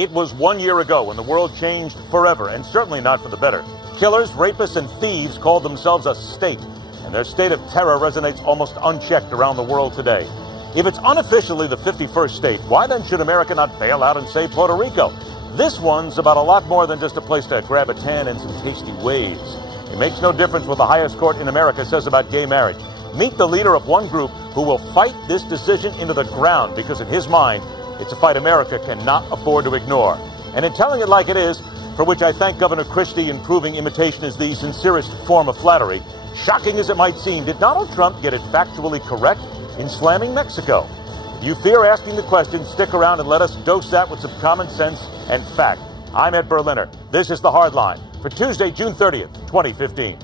It was 1 year ago when the world changed forever, and certainly not for the better. Killers, rapists, and thieves called themselves a state, and their state of terror resonates almost unchecked around the world today. If it's unofficially the 51st state, why then should America not bail out and say Puerto Rico? This one's about a lot more than just a place to grab a tan and some tasty waves. It makes no difference what the highest court in America says about gay marriage. Meet the leader of one group who will fight this decision into the ground because in his mind, it's a fight America cannot afford to ignore. And in telling it like it is, for which I thank Governor Christie in proving imitation is the sincerest form of flattery, shocking as it might seem, did Donald Trump get it factually correct in slamming Mexico? If you fear asking the question, stick around and let us dose that with some common sense and fact. I'm Ed Berliner. This is The Hard Line for Tuesday, June 30th, 2015.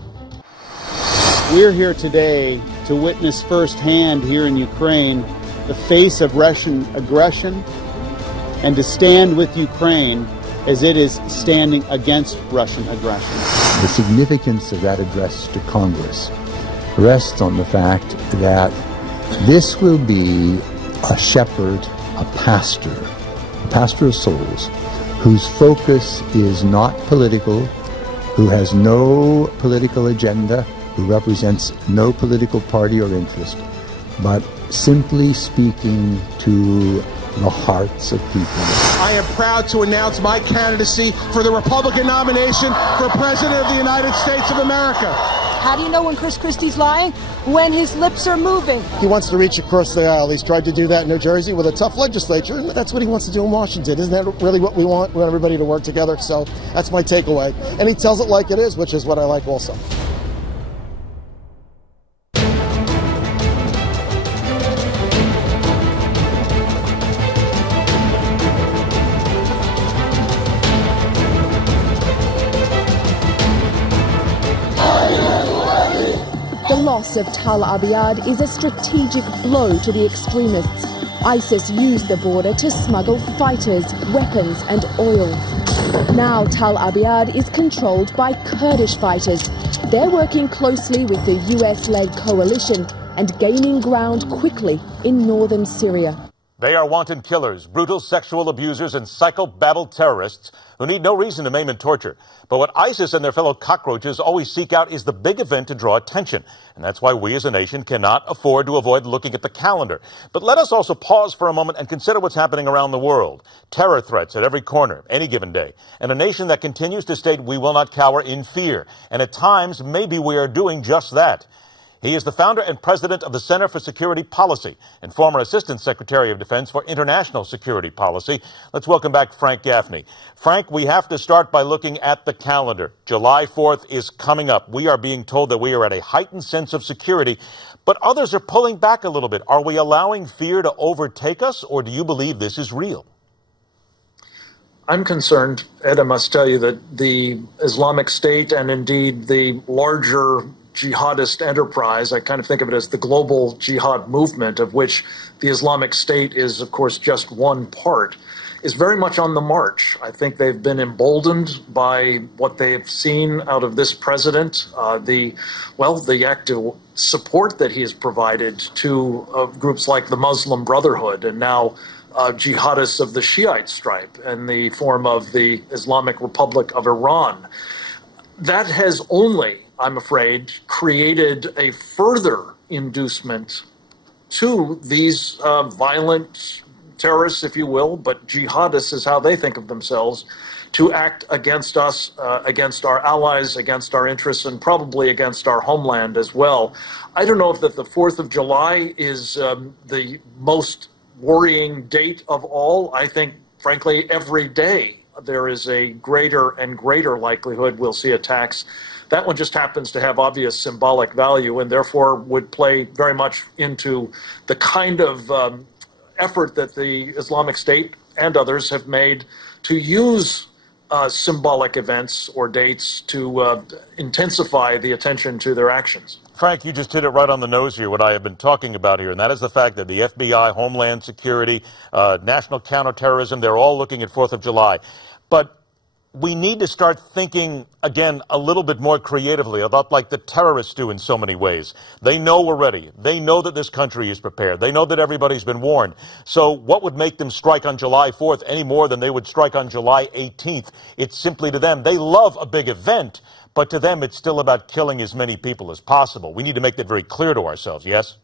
We're here today to witness firsthand here in Ukraine the face of Russian aggression and to stand with Ukraine as it is standing against Russian aggression. The significance of that address to Congress rests on the fact that this will be a shepherd, a pastor of souls, whose focus is not political, who has no political agenda, who represents no political party or interest, but simply speaking to the hearts of people. I am proud to announce my candidacy for the Republican nomination for President of the United States of America. How do you know when Chris Christie's lying? When his lips are moving. He wants to reach across the aisle. He's tried to do that in New Jersey with a tough legislature, and that's what he wants to do in Washington. Isn't that really what we want? We want everybody to work together, so that's my takeaway. And he tells it like it is, which is what I like also. The loss of Tal Abyad is a strategic blow to the extremists. ISIS used the border to smuggle fighters, weapons and oil. Now Tal Abyad is controlled by Kurdish fighters. They're working closely with the US-led coalition and gaining ground quickly in northern Syria. They are wanton killers, brutal sexual abusers, and psychobabble terrorists who need no reason to maim and torture. But what ISIS and their fellow cockroaches always seek out is the big event to draw attention. And that's why we as a nation cannot afford to avoid looking at the calendar. But let us also pause for a moment and consider what's happening around the world. Terror threats at every corner, any given day. And a nation that continues to state we will not cower in fear. And at times, maybe we are doing just that. He is the founder and president of the Center for Security Policy and former Assistant Secretary of Defense for International Security Policy. Let's welcome back Frank Gaffney. Frank, we have to start by looking at the calendar. July 4th is coming up. We are being told that we are at a heightened sense of security, but others are pulling back a little bit. Are we allowing fear to overtake us, or do you believe this is real? I'm concerned, Ed, I must tell you, that the Islamic State and indeed the larger jihadist enterprise, I kind of think of it as the global jihad movement, of which the Islamic State is, of course, just one part, is very much on the march. I think they've been emboldened by what they've seen out of this president, the active support that he has provided to groups like the Muslim Brotherhood and now jihadists of the Shiite stripe in the form of the Islamic Republic of Iran. That has only, I'm afraid, created a further inducement to these violent terrorists, if you will, but jihadists is how they think of themselves, to act against us, against our allies, against our interests, and probably against our homeland as well. I don't know if that the 4th of July is the most worrying date of all. I think, frankly, every day there is a greater and greater likelihood we'll see attacks. That one just happens to have obvious symbolic value and therefore would play very much into the kind of effort that the Islamic State and others have made to use symbolic events or dates to intensify the attention to their actions. Frank, you just hit it right on the nose here, what I have been talking about here, and that is the fact that the FBI, Homeland Security, National Counterterrorism, they're all looking at 4th of July. But we need to start thinking, again, a little bit more creatively about like the terrorists do in so many ways. They know we're ready. They know that this country is prepared. They know that everybody's been warned. So what would make them strike on July 4th any more than they would strike on July 18th? It's simply to them, they love a big event, but to them it's still about killing as many people as possible. We need to make that very clear to ourselves, yes?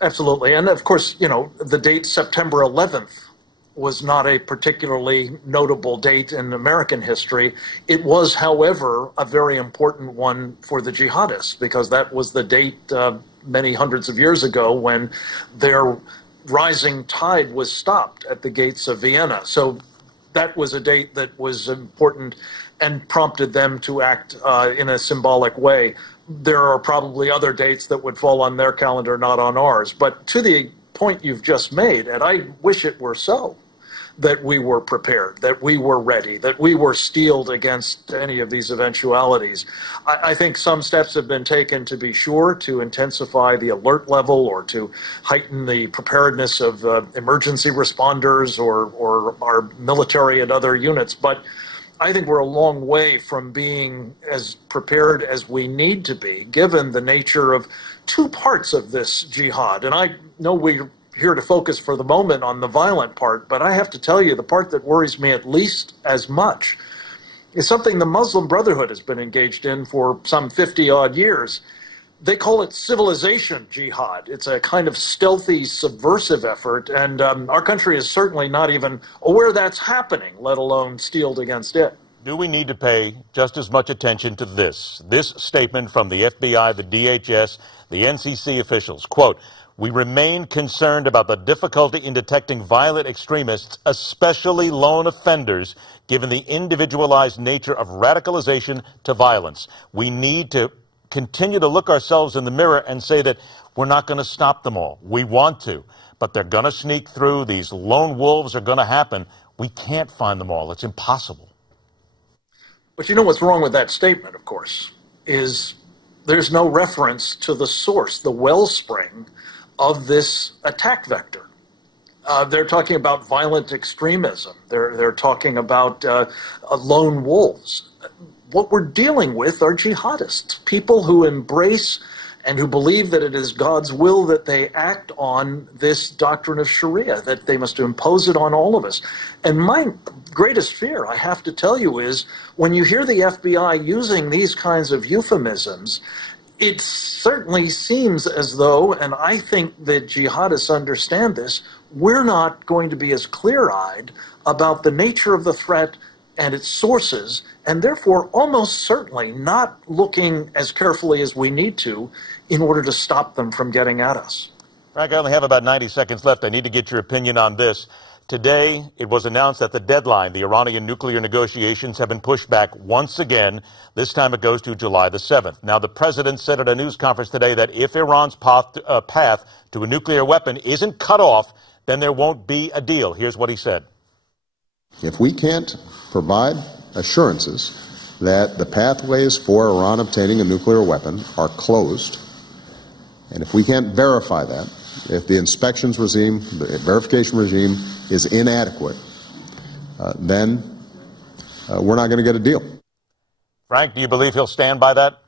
Absolutely. And of course, you know, the date September 11th was not a particularly notable date in American history. It was, however, a very important one for the jihadists, because that was the date many hundreds of years ago when their rising tide was stopped at the gates of Vienna. So that was a date that was important and prompted them to act in a symbolic way. There are probably other dates that would fall on their calendar, not on ours. But to the point you've just made, and I wish it were so, that we were prepared, that we were ready, that we were steeled against any of these eventualities. I think some steps have been taken, to be sure, to intensify the alert level or to heighten the preparedness of emergency responders or our military and other units. But I think we're a long way from being as prepared as we need to be, given the nature of two parts of this jihad. And I know we're here to focus for the moment on the violent part, but I have to tell you, the part that worries me at least as much is something the Muslim Brotherhood has been engaged in for some 50-odd years. They call it civilization jihad. It's a kind of stealthy, subversive effort, and our country is certainly not even aware that's happening, let alone steeled against it. Do we need to pay just as much attention to this statement from the FBI, the DHS, the NCC officials? Quote, "We remain concerned about the difficulty in detecting violent extremists, especially lone offenders, given the individualized nature of radicalization to violence. We need to continue to look ourselves in the mirror and say that we're not going to stop them all. We want to, but they're going to sneak through. These lone wolves are going to happen. We can't find them all. It's impossible." But you know what's wrong with that statement, of course, is there's no reference to the source, the wellspring of this attack vector. They're talking about violent extremism. They're talking about lone wolves. What we're dealing with are jihadists, people who embrace and who believe that it is God's will that they act on this doctrine of Sharia, that they must impose it on all of us. And my greatest fear, I have to tell you, is when you hear the FBI using these kinds of euphemisms, it certainly seems as though, and I think that jihadists understand this, we're not going to be as clear-eyed about the nature of the threat and its sources, and therefore almost certainly not looking as carefully as we need to in order to stop them from getting at us. Frank, I only have about 90 seconds left. I need to get your opinion on this. Today, it was announced that the deadline, the Iranian nuclear negotiations, have been pushed back once again. This time it goes to July the 7th. Now, the president said at a news conference today that if Iran's path to a nuclear weapon isn't cut off, then there won't be a deal. Here's what he said. If we can't provide assurances that the pathways for Iran obtaining a nuclear weapon are closed, and if we can't verify that, if the inspections regime, the verification regime is inadequate, then we're not going to get a deal. Frank, do you believe he'll stand by that?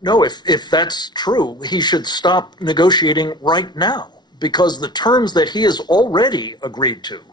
No, if that's true, he should stop negotiating right now, because the terms that he has already agreed to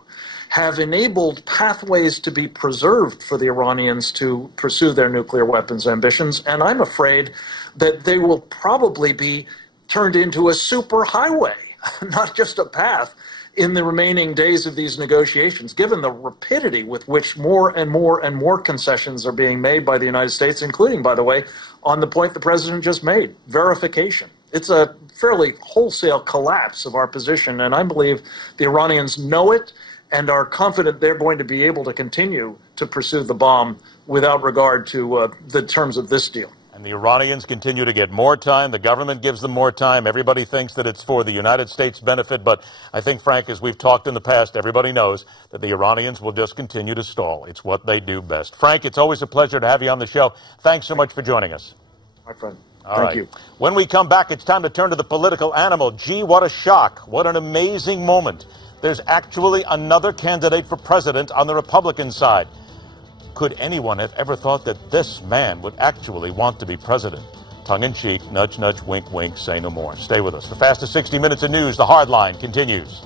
have enabled pathways to be preserved for the Iranians to pursue their nuclear weapons ambitions, and I'm afraid that they will probably be turned into a superhighway, not just a path, in the remaining days of these negotiations, given the rapidity with which more and more and more concessions are being made by the United States, including, by the way, on the point the president just made, verification. It's a fairly wholesale collapse of our position, and I believe the Iranians know it and are confident they're going to be able to continue to pursue the bomb without regard to the terms of this deal. And the Iranians continue to get more time. The government gives them more time. Everybody thinks that it's for the United States' benefit. But I think, Frank, as we've talked in the past, everybody knows that the Iranians will just continue to stall. It's what they do best. Frank, it's always a pleasure to have you on the show. Thanks so much for joining us. My friend. Thank you. When we come back, it's time to turn to the political animal. Gee, what a shock. What an amazing moment. There's actually another candidate for president on the Republican side. could anyone have ever thought that this man would actually want to be president? Tongue-in-cheek, nudge, nudge, wink, wink, say no more. Stay with us. The fastest 60 minutes of news, The Hard Line, continues.